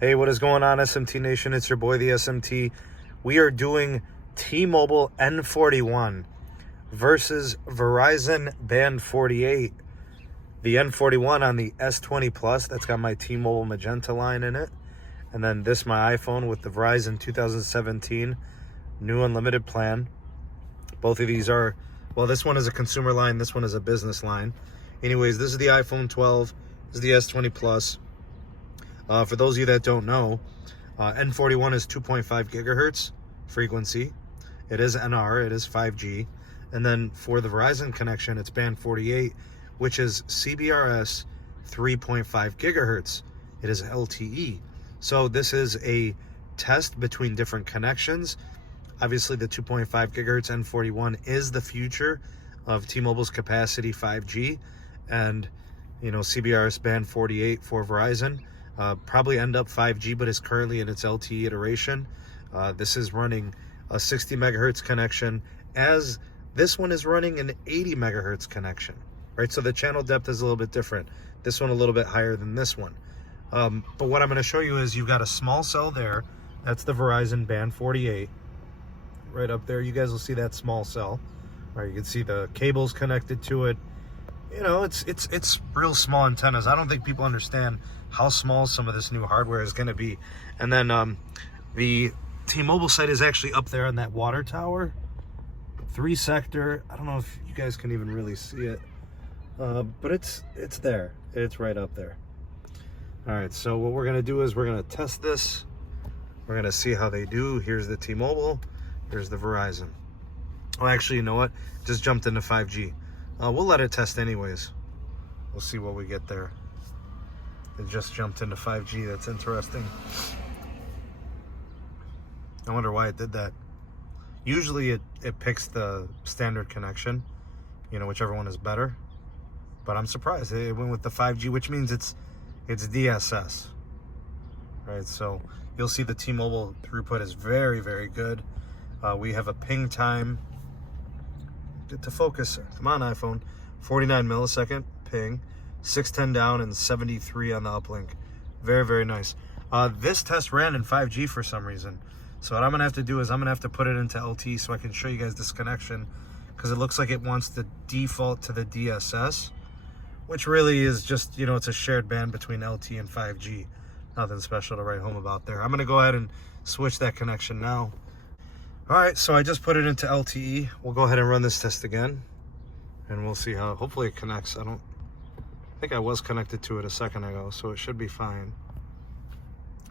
Hey, what is going on, SMT Nation? It's your boy, the SMT. We are doing T-Mobile N41 versus Verizon Band 48. The N41 on the S20 Plus, that's got my T-Mobile Magenta line in it. And then this, my iPhone with the Verizon 2017 new unlimited plan. Both of these are, well, this one is a consumer line, this one is a business line. Anyways, this is the iPhone 12, this is the S20 Plus. For those of you that don't know, N41 is 2.5 gigahertz frequency. It is NR, it is 5G. And then for the Verizon connection, it's band 48, which is CBRS 3.5 gigahertz. It is LTE. So this is a test between different connections. Obviously, the 2.5 gigahertz N41 is the future of T-Mobile's capacity 5G. And, you know, CBRS band 48 for Verizon. Probably end up 5G, but is currently in its LTE iteration. This is running a 60 megahertz connection, as this one is running an 80 megahertz connection, right? So the channel depth is a little bit different. This one a little bit higher than this one. But what I'm going to show you is you've got a small cell there. That's the Verizon band 48. Right up there, you guys will see that small cell. Right, you can see the cables connected to it. You know, it's real small antennas. I don't think people understand how small some of this new hardware is going to be. And then the T-Mobile site is actually up there on that water tower, 3 sector. I don't know if you guys can even really see it, but it's there. It's right up there. All right, so what we're going to do is we're going to test this. We're going to see how they do. Here's the T-Mobile. Here's the Verizon. Oh, actually, you know what? Just jumped into 5G. We'll let it test anyways. We'll see what we get there. It just jumped into 5G. That's interesting. I wonder why it did that. Usually it picks the standard connection, you know, whichever one is better. But I'm surprised it went with the 5G, which means it's DSS. Right, so you'll see the T-Mobile throughput is very, very good. We have a ping time. Get to focus. Come on, iPhone. 49 millisecond ping. 610 down and 73 on the uplink. Very, very nice. This test ran in 5G for some reason. So what I'm going to have to do is I'm going to have to put it into LTE so I can show you guys this connection, because it looks like it wants to default to the DSS, which really is just, you know, it's a shared band between LTE and 5G. Nothing special to write home about there. I'm going to go ahead and switch that connection now. All right, so I just put it into LTE. We'll go ahead and run this test again, and we'll see how, hopefully it connects. I think I was connected to it a second ago, so it should be fine.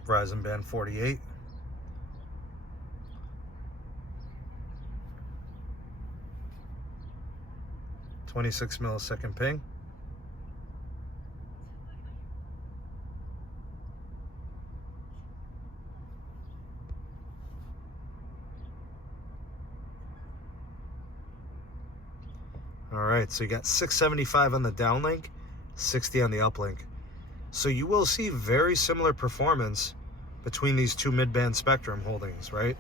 Verizon band 48. .26 millisecond ping. All right, so you got 675 on the downlink, 60 on the uplink. So you will see very similar performance between these two mid-band spectrum holdings, right?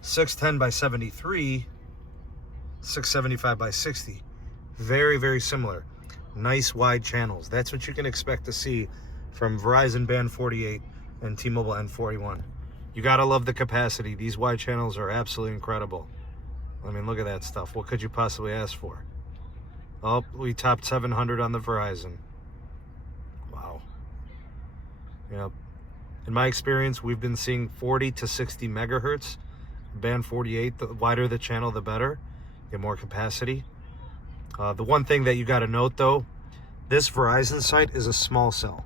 610 by 73, 675 by 60. Very, very similar. Nice wide channels. That's what you can expect to see from Verizon band 48 and T-Mobile N41. You gotta love the capacity. These wide channels are absolutely incredible. I mean, look at that stuff. What could you possibly ask for? Oh, we topped 700 on the Verizon. Wow. Yep. In my experience, we've been seeing 40 to 60 megahertz. Band 48, the wider the channel, the better. Get more capacity. The one thing that you got to note, though, this Verizon site is a small cell.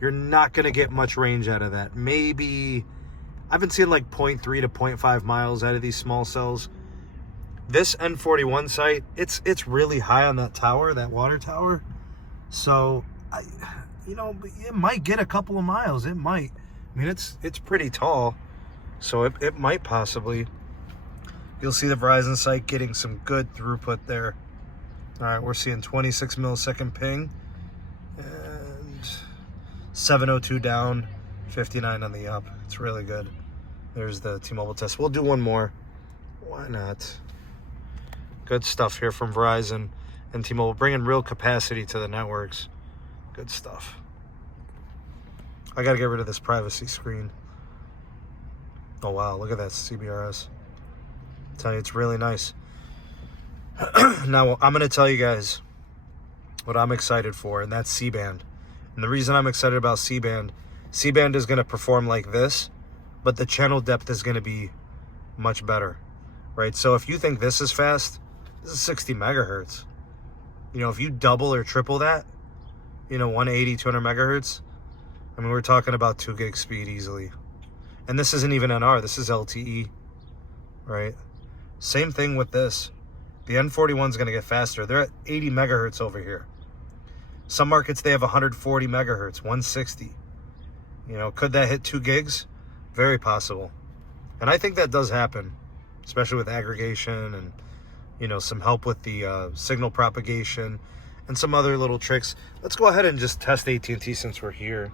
You're not going to get much range out of that. Maybe, I've been seeing like 0.3 to 0.5 miles out of these small cells. This N41 site, it's really high on that tower, that water tower. So, you know, it might get a couple of miles. It might. I mean, it's pretty tall, so it might possibly. You'll see the Verizon site getting some good throughput there. All right, we're seeing 26 millisecond ping and 702 down, 59 on the up. It's really good. There's the T-Mobile test. We'll do one more. Why not? Good stuff here from Verizon and T-Mobile, bringing real capacity to the networks. Good stuff. I gotta get rid of this privacy screen. Oh wow, look at that CBRS. I tell you, it's really nice. Now, I'm gonna tell you guys what I'm excited for, and that's C-band. And the reason I'm excited about C-band is gonna perform like this, but the channel depth is gonna be much better, right? So if you think this is fast, this is 60 megahertz. You know, if you double or triple that, you know, 180, 200 megahertz, I mean, we're talking about 2 gig speed easily. And this isn't even NR, this is LTE, right? Same thing with this. The N41 is going to get faster. They're at 80 megahertz over here. Some markets, they have 140 megahertz, 160. You know, could that hit 2 gigs? Very possible. And I think that does happen, especially with aggregation and, you know, some help with the signal propagation and some other little tricks. Let's go ahead and just test AT&T since we're here.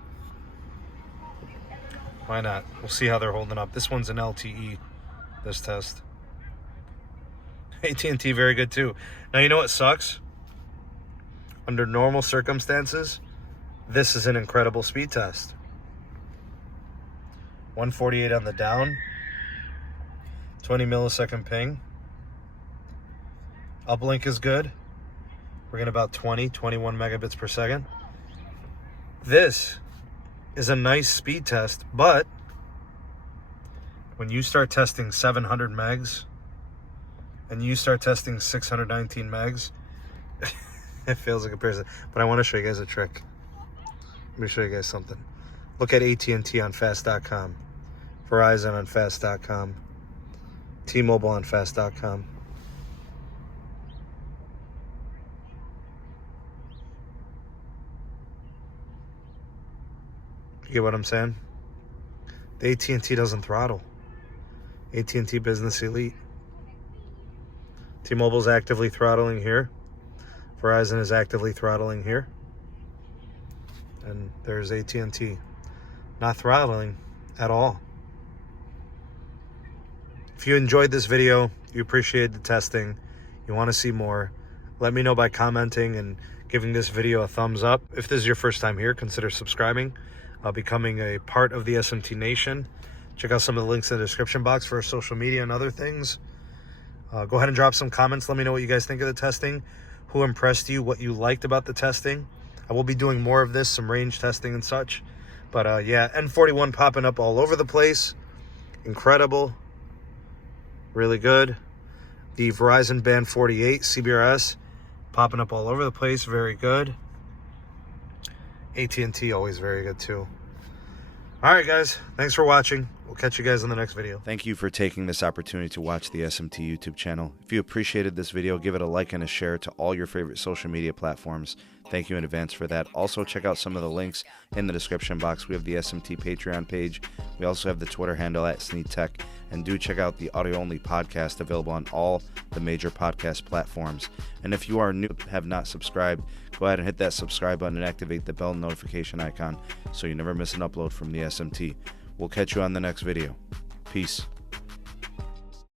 Why not? We'll see how they're holding up. This one's an LTE, this test. AT&T very good too. Now, you know what sucks? Under normal circumstances, this is an incredible speed test. 148 on the down, 20 millisecond ping. Uplink is good. We're getting about 21 megabits per second. This is a nice speed test, but when you start testing 700 megs and you start testing 619 megs, it feels like a comparison. But I want to show you guys a trick. Let me show you guys something. Look at AT&T on fast.com, Verizon on fast.com, T-Mobile on fast.com. You get what I'm saying? The AT&T doesn't throttle. AT&T Business Elite. T-Mobile's actively throttling here. Verizon is actively throttling here. And there's AT&T. Not throttling at all. If you enjoyed this video, you appreciate the testing, you want to see more, let me know by commenting and giving this video a thumbs up. If this is your first time here, consider subscribing, becoming a part of the SMT Nation. Check out some of the links in the description box for our social media and other things. Go ahead and drop some comments. Let me know what you guys think of the testing. Who impressed you? What you liked about the testing? I will be doing more of this, some range testing and such. But yeah, N41 popping up all over the place. Incredible. Really good. The Verizon Band 48 CBRS popping up all over the place. Very good. AT&T always very good too. All right, guys. Thanks for watching. We'll catch you guys in the next video. Thank you for taking this opportunity to watch the SMT YouTube channel. If you appreciated this video, give it a like and a share to all your favorite social media platforms. Thank you in advance for that. Also, check out some of the links in the description box. We have the SMT Patreon page. We also have the Twitter handle at SneedTech. And do check out the audio-only podcast available on all the major podcast platforms. And if you are new, have not subscribed, go ahead and hit that subscribe button and activate the bell notification icon so you never miss an upload from the SMT. We'll catch you on the next video. Peace.